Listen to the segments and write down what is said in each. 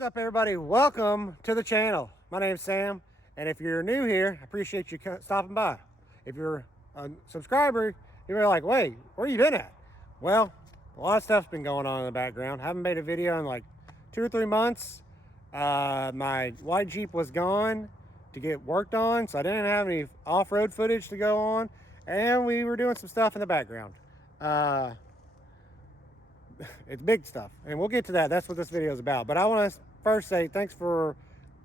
What's up, everybody? Welcome to the channel. My name's Sam, and if you're new here, I appreciate you stopping by. If you're a subscriber, you're like, wait, where you been at? Well, a lot of stuff's been going on in the background. Haven't made a video in like 2 or 3 months. My white Jeep was gone to get worked on, so I didn't have any off-road footage to go on, and we were doing some stuff in the background. It's big stuff, and we'll get to that. That's what this video is about. But I want to first say thanks for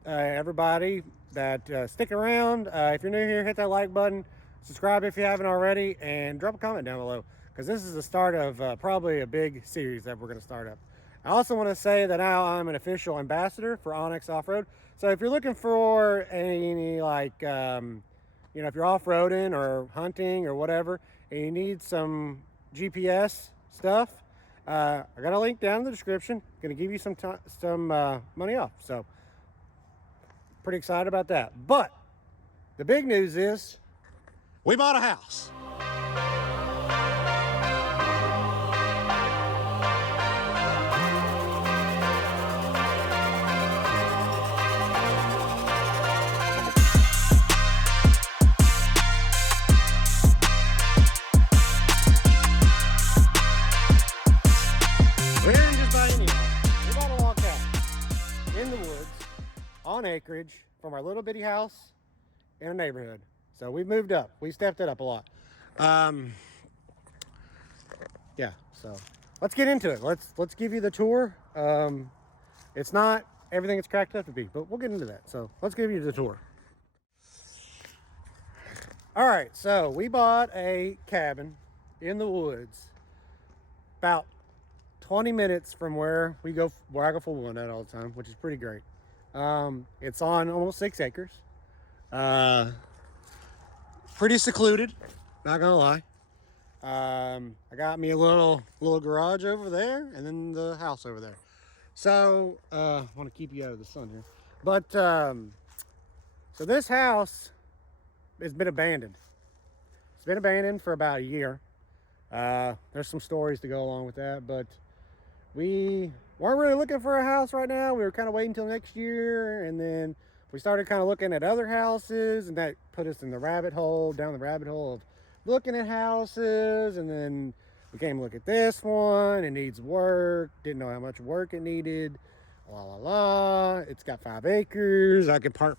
everybody that stick around. If you're new here, hit that like button, subscribe if you haven't already, and drop a comment down below, because this is the start of probably a big series that we're going to start up. I also want to say that now I'm an official ambassador for Onyx Off-Road. So if you're looking for any like you know, if you're off-roading or hunting or whatever, and you need some GPS stuff, I got a link down in the description. Going to give you some money off. So pretty excited about that. But the big news is we bought a house. On acreage from our little bitty house in a neighborhood. So we've moved up. We stepped it up a lot. Yeah, so let's get into it. Let's give you the tour. It's not everything it's cracked up to be, but we'll get into that. So let's give you the tour. All right, so we bought a cabin in the woods about 20 minutes from where I go for one at all the time, which is pretty great. It's on almost 6 acres. Pretty secluded, not gonna lie. I got me a little garage over there, and then the house over there. So I want to keep you out of the sun here, but so this house has been abandoned. It's been abandoned for about a year. There's some stories to go along with that, but we weren't really looking for a house right now. We were kind of waiting until next year, and then we started kind of looking at other houses, and that put us in the rabbit hole, down the rabbit hole of looking at houses. And then we came to look at this one. It needs work. Didn't know how much work it needed. It's got 5 acres. I could park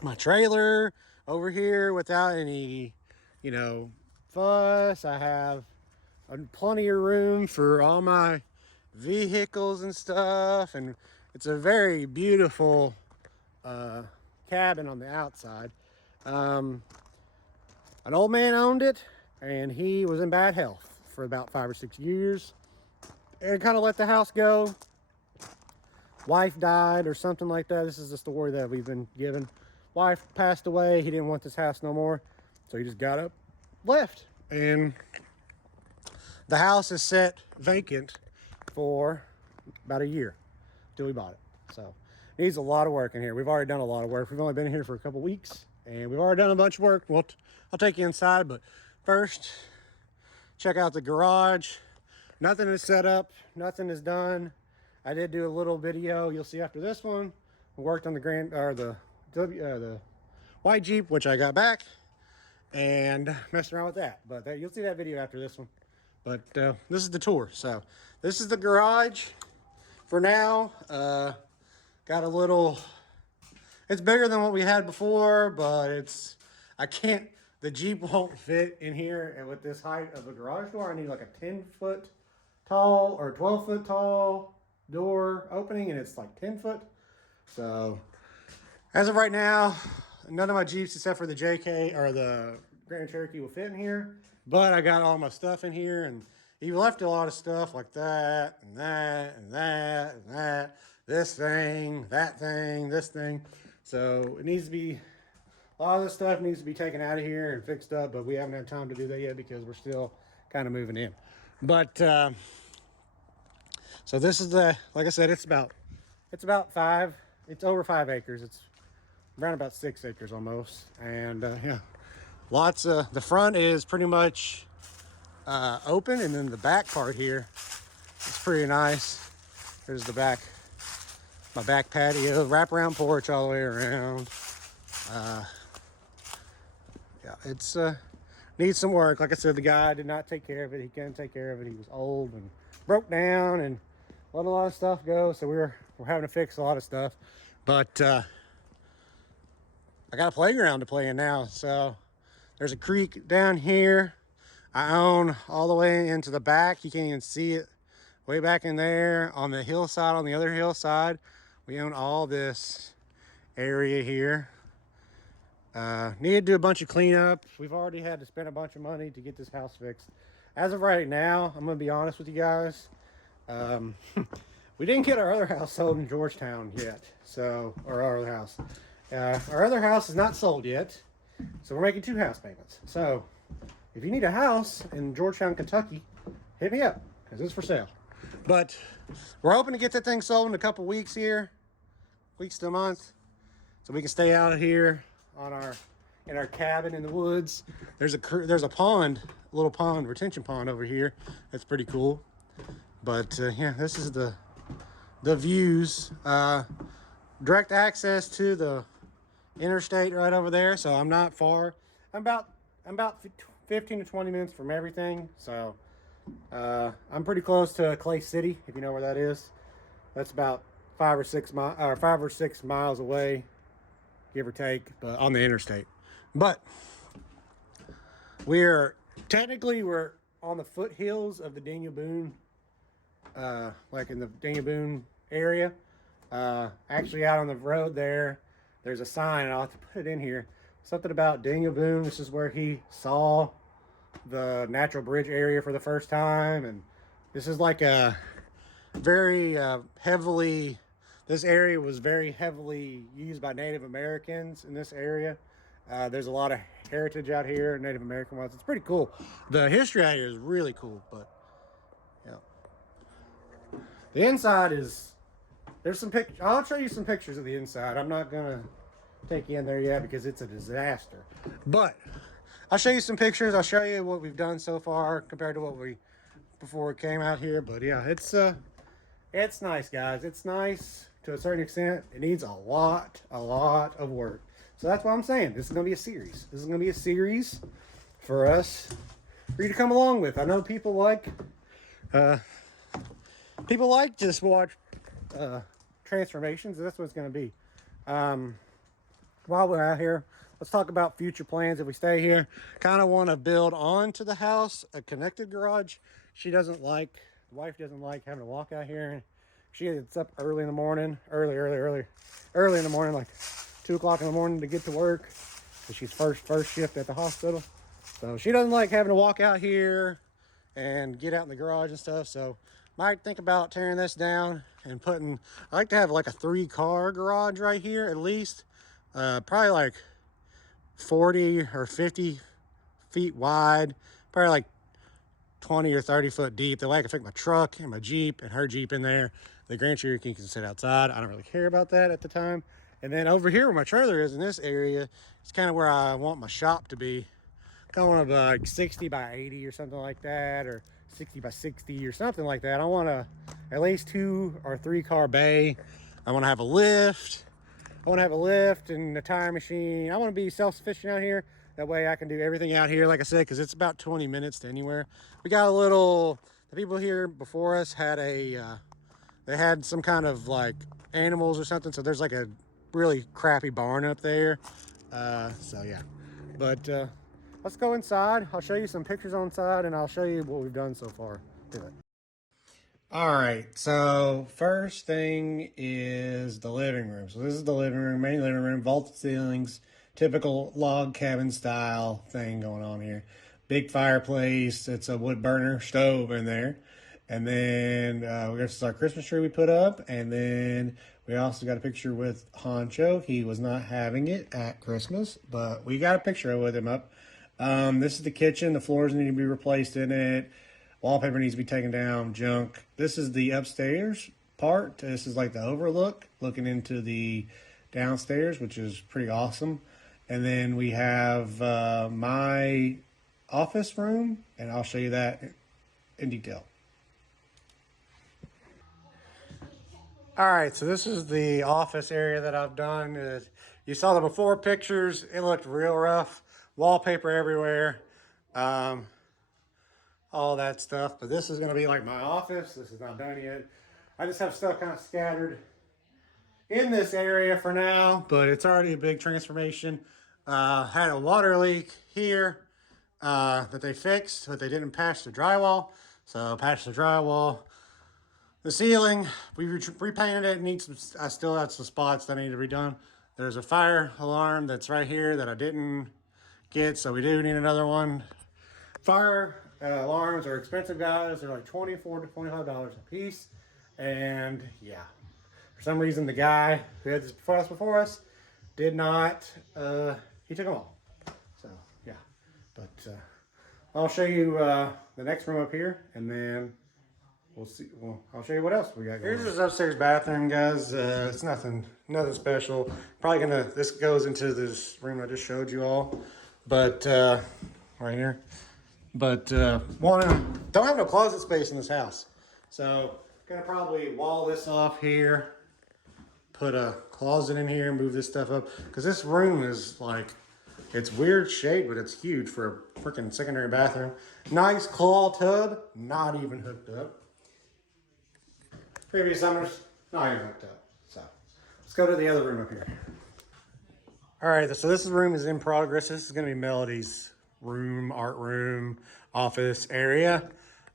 my trailer over here without any, you know, fuss. I have plenty of room for all my vehicles and stuff, and it's a very beautiful cabin on the outside. An old man owned it, and he was in bad health for about 5 or 6 years, and kind of let the house go. Wife died or something like that. This is the story that we've been given. Wife passed away. He didn't want this house no more, so he just got up, left, and the house is set vacant for about a year till we bought it. So it needs a lot of work in here. We've already done a lot of work. We've only been here for a couple weeks, and we've already done a bunch of work. I'll take you inside, but first check out the garage. Nothing is set up, nothing is done. I did do a little video you'll see after this one. We worked on the white Jeep, which I got back, and messed around with that. But you'll see that video after this one. But this is the tour. So this is the garage for now. Got a little, it's bigger than what we had before, but the Jeep won't fit in here. And with this height of a garage door, I need like a 10-foot tall or 12-foot tall door opening, and it's like 10 foot. So as of right now, none of my Jeeps except for the JK or the Grand Cherokee will fit in here. But I got all my stuff in here, and he left a lot of stuff like that, and that, and that, and that, this thing, that thing, this thing. So it needs to be, a lot of this stuff needs to be taken out of here and fixed up, but we haven't had time to do that yet because we're still kind of moving in. But, so this is like I said, it's over 5 acres. It's around about 6 acres almost. And yeah. The front is pretty much open, and then the back part here is pretty nice. There's the back my back patio, wraparound porch all the way around. Yeah, it's needs some work. Like I said, the guy did not take care of it. He couldn't take care of it. He was old and broke down and let a lot of stuff go. So we're having to fix a lot of stuff. But I got a playground to play in now. So there's a creek down here. I own all the way into the back. You can't even see it. Way back in there on the hillside, on the other hillside, we own all this area here. Need to do a bunch of cleanup. We've already had to spend a bunch of money to get this house fixed. As of right now, I'm gonna be honest with you guys. We didn't get our other house sold in Georgetown yet. So, or our other house. Our other house is not sold yet. So we're making 2 house payments. So if you need a house in Georgetown, Kentucky, hit me up because it's for sale. But we're hoping to get that thing sold in a couple weeks here, weeks to a month, so we can stay out of here on in our cabin in the woods. There's a pond, a little pond, retention pond over here. That's pretty cool. But yeah, this is the views. Direct access to the interstate right over there, so I'm not far. I'm about 15 to 20 minutes from everything. So I'm pretty close to Clay City, if you know where that is. That's about 5 or 6 miles away, give or take, but on the interstate. But we're on the foothills of the Daniel Boone, like in the Daniel Boone area. Actually, out on the road there's a sign, and I'll have to put it in here. Something about Daniel Boone. This is where he saw the Natural Bridge area for the first time, and this is like a very this area was very heavily used by Native Americans in this area. There's a lot of heritage out here, Native American ones. It's pretty cool. The history out here is really cool, but yeah, the inside is, there's some pictures. I'll show you some pictures of the inside. I'm not gonna take you in there yet because it's a disaster, but I'll show you some pictures. I'll show you what we've done so far compared to what before we came out here. But yeah, it's nice, guys. It's nice to a certain extent. It needs a lot of work. So that's what I'm saying. This is gonna be a series. This is gonna be a series for you to come along with. I know people like just watch transformations. That's what it's gonna be. While we're out here, let's talk about future plans. If we stay here, kind of want to build onto the house a connected garage. The wife doesn't like having to walk out here. She gets up early in the morning, early in the morning, like 2 o'clock in the morning to get to work. So she's first shift at the hospital. So she doesn't like having to walk out here and get out in the garage and stuff. So might think about tearing this down and I like to have like a 3-car garage right here at least. Probably like 40 or 50 feet wide, probably like 20 or 30 foot deep. That way I can fit my truck and my Jeep and her Jeep in there. The Grand Cherokee can sit outside. I don't really care about that at the time. And then over here where my trailer is in this area, it's kind of where I want my shop to be. Kind of want like 60 by 80 or something like that, or 60 by 60 or something like that. I want at least 2 or 3 car bay. I want to have a lift. And a tire machine. I want to be self-sufficient out here. That way I can do everything out here, like I said, because it's about 20 minutes to anywhere. We got the people here before us had they had some kind of like animals or something. So there's like a really crappy barn up there. So yeah, but let's go inside. I'll show you some pictures on inside, and I'll show you what we've done so far to it. All right, so first thing is the living room. So this is the living room, main living room, vaulted ceilings, typical log cabin style thing going on here. Big fireplace. It's a wood burner stove in there. And then this is our Christmas tree we put up. And then we also got a picture with Honcho. He was not having it at Christmas, but we got a picture with him up. This is the kitchen. The floors need to be replaced in it. Wallpaper needs to be taken down, junk. This is the upstairs part. This is like the overlook, looking into the downstairs, which is pretty awesome. And then we have my office room, and I'll show you that in detail. All right, so this is the office area that I've done. You saw the before pictures. It looked real rough. Wallpaper everywhere. Um, all that stuff. But this is going to be like my office. This is not done yet. I just have stuff kind of scattered in this area for now, but it's already a big transformation. Had a water leak here that they fixed, but they didn't patch the drywall. So patch the drywall. The ceiling, we repainted it. Needs some, I still have some spots that need to be done. There's a fire alarm that's right here that I didn't get, so we do need another one. Fire alarms are expensive, guys. They're like $24 to $25 a piece. And yeah, for some reason, the guy who had this before us did not, he took them all. So yeah, but I'll show you the next room up here, and then we'll see. Well, I'll show you what else we got going. Here's this upstairs bathroom, guys. It's nothing special. Probably this goes into this room I just showed you all, but right here. But don't have no closet space in this house, so gonna probably wall this off here, put a closet in here, move this stuff up, because this room is like, it's weird shape, but it's huge for a freaking secondary bathroom. Nice claw tub, not even hooked up. Previous summers, not even hooked up. So let's go to the other room up here. All right, so this room is in progress. This is going to be Melody's room, art room, office area.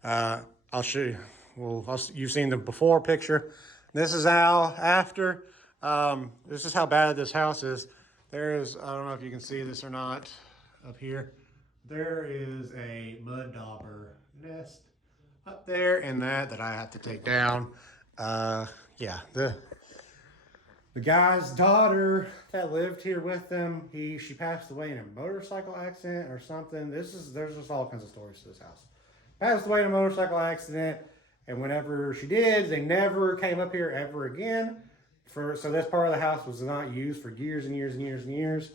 I'll show you. Well, you've seen the before picture. This is how after. This is how bad this house is. There is, I don't know if you can see this or not up here. There is a mud dauber nest up there in that I have to take down. Yeah, the guy's daughter that lived here with them, she passed away in a motorcycle accident or something. There's just all kinds of stories to this house. Passed away in a motorcycle accident, and whenever she did, they never came up here ever again. So this part of the house was not used for years and years and years and years.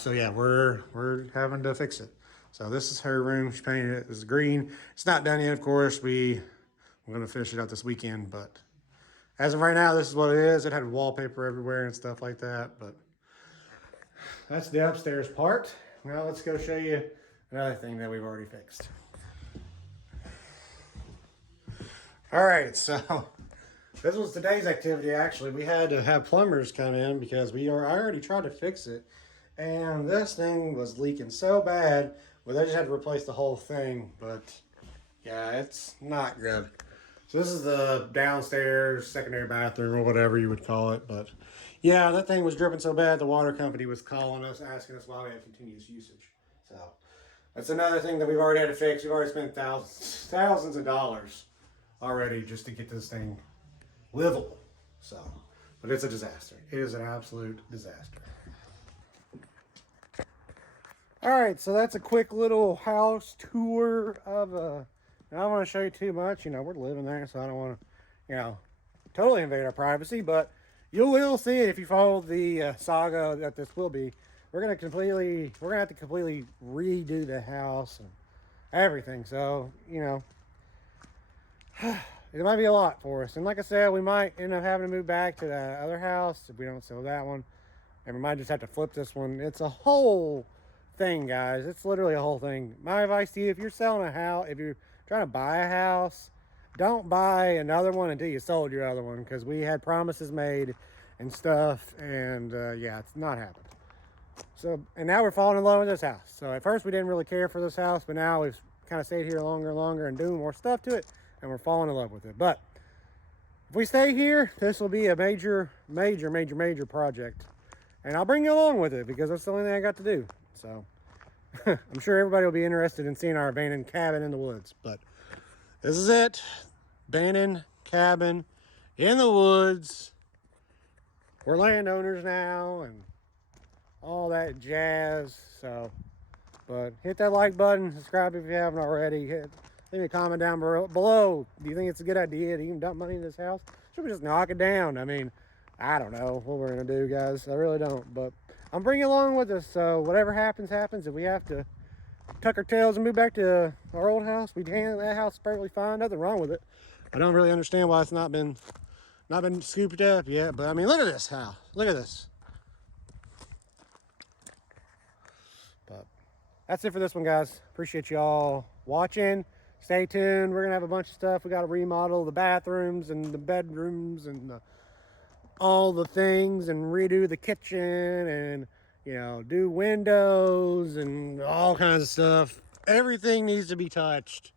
So yeah, we're having to fix it. So this is her room. She painted it as green. It's not done yet, of course. We're gonna finish it out this weekend, but as of right now, this is what it is. It had wallpaper everywhere and stuff like that, but that's the upstairs part. Now let's go show you another thing that we've already fixed. All right, so this was today's activity. Actually, we had to have plumbers come in because I already tried to fix it, and this thing was leaking so bad. Well, they just had to replace the whole thing, but yeah, it's not good. So this is the downstairs secondary bathroom or whatever you would call it. But yeah, that thing was dripping so bad, the water company was calling us, asking us why we had continuous usage. So that's another thing that we've already had to fix. We've already spent thousands of dollars already just to get this thing livable. So, but it's a disaster. It is an absolute disaster. All right, so that's a quick little house tour of I don't want to show you too much. We're living there, so I don't want to, totally invade our privacy. But you will see it if you follow the saga that this will be. We're gonna have to completely redo the house and everything. So it might be a lot for us. And like I said, we might end up having to move back to the other house if we don't sell that one, and we might just have to flip this one. It's a whole thing, guys. It's literally a whole thing. My advice to you: if you're selling a house, if you're trying to buy a house, don't buy another one until you sold your other one, because we had promises made and stuff, and yeah, it's not happened. So, and now we're falling in love with this house. So at first we didn't really care for this house, but now we've kind of stayed here longer and longer and doing more stuff to it, and we're falling in love with it. But if we stay here, this will be a major project, and I'll bring you along with it because that's the only thing I got to do. So I'm sure everybody will be interested in seeing our abandoned cabin in the woods. But this is it. Abandoned cabin in the woods. We're landowners now and all that jazz. So, but hit that like button. Subscribe if you haven't already. Leave a comment down below. Do you think it's a good idea to even dump money in this house? Should we just knock it down? I mean, I don't know what we're going to do, guys. I really don't. But I'm bringing along with us, so whatever happens, happens. If we have to tuck our tails and move back to our old house, we can. That house is perfectly fine. Nothing wrong with it. I don't really understand why it's not been Not been scooped up yet, but I mean, look at this house. Look at this. But that's it for this one, guys. Appreciate y'all watching. Stay tuned. We're gonna have a bunch of stuff. We got to remodel the bathrooms and the bedrooms and all the things, and redo the kitchen, and you know, do windows and all kinds of stuff. Everything needs to be touched.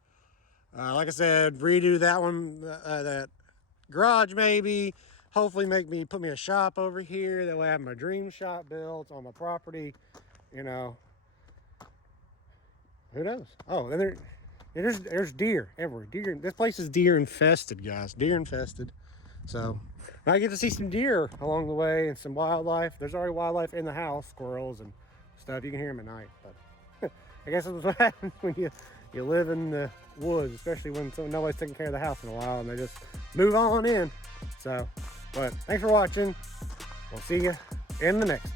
Like I said, redo that one, that garage maybe. Hopefully put me a shop over here. That way I have my dream shop built on my property. You know, who knows? Oh, and there's deer everywhere. Deer. This place is deer infested, guys. Deer infested. So I get to see some deer along the way and some wildlife. There's already wildlife in the house, squirrels and stuff. You can hear them at night, but I guess that's what happens when you live in the woods, especially when nobody's taking care of the house in a while and they just move on in. So, but thanks for watching. We'll see you in the next one.